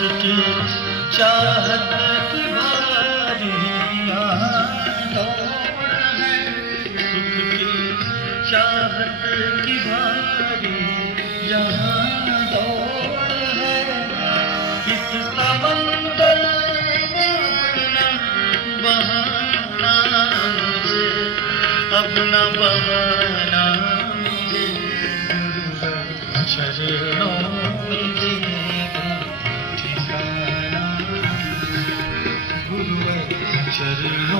की चाहत की बारी यहाँ दौड़ है, सुख की चाहत की बारी यहाँ दौड़ है। इस समंदर में बहाना मुझे, अब न बहाना मुझे, चरणों में दे ठिकाना, गुरुवर चरणों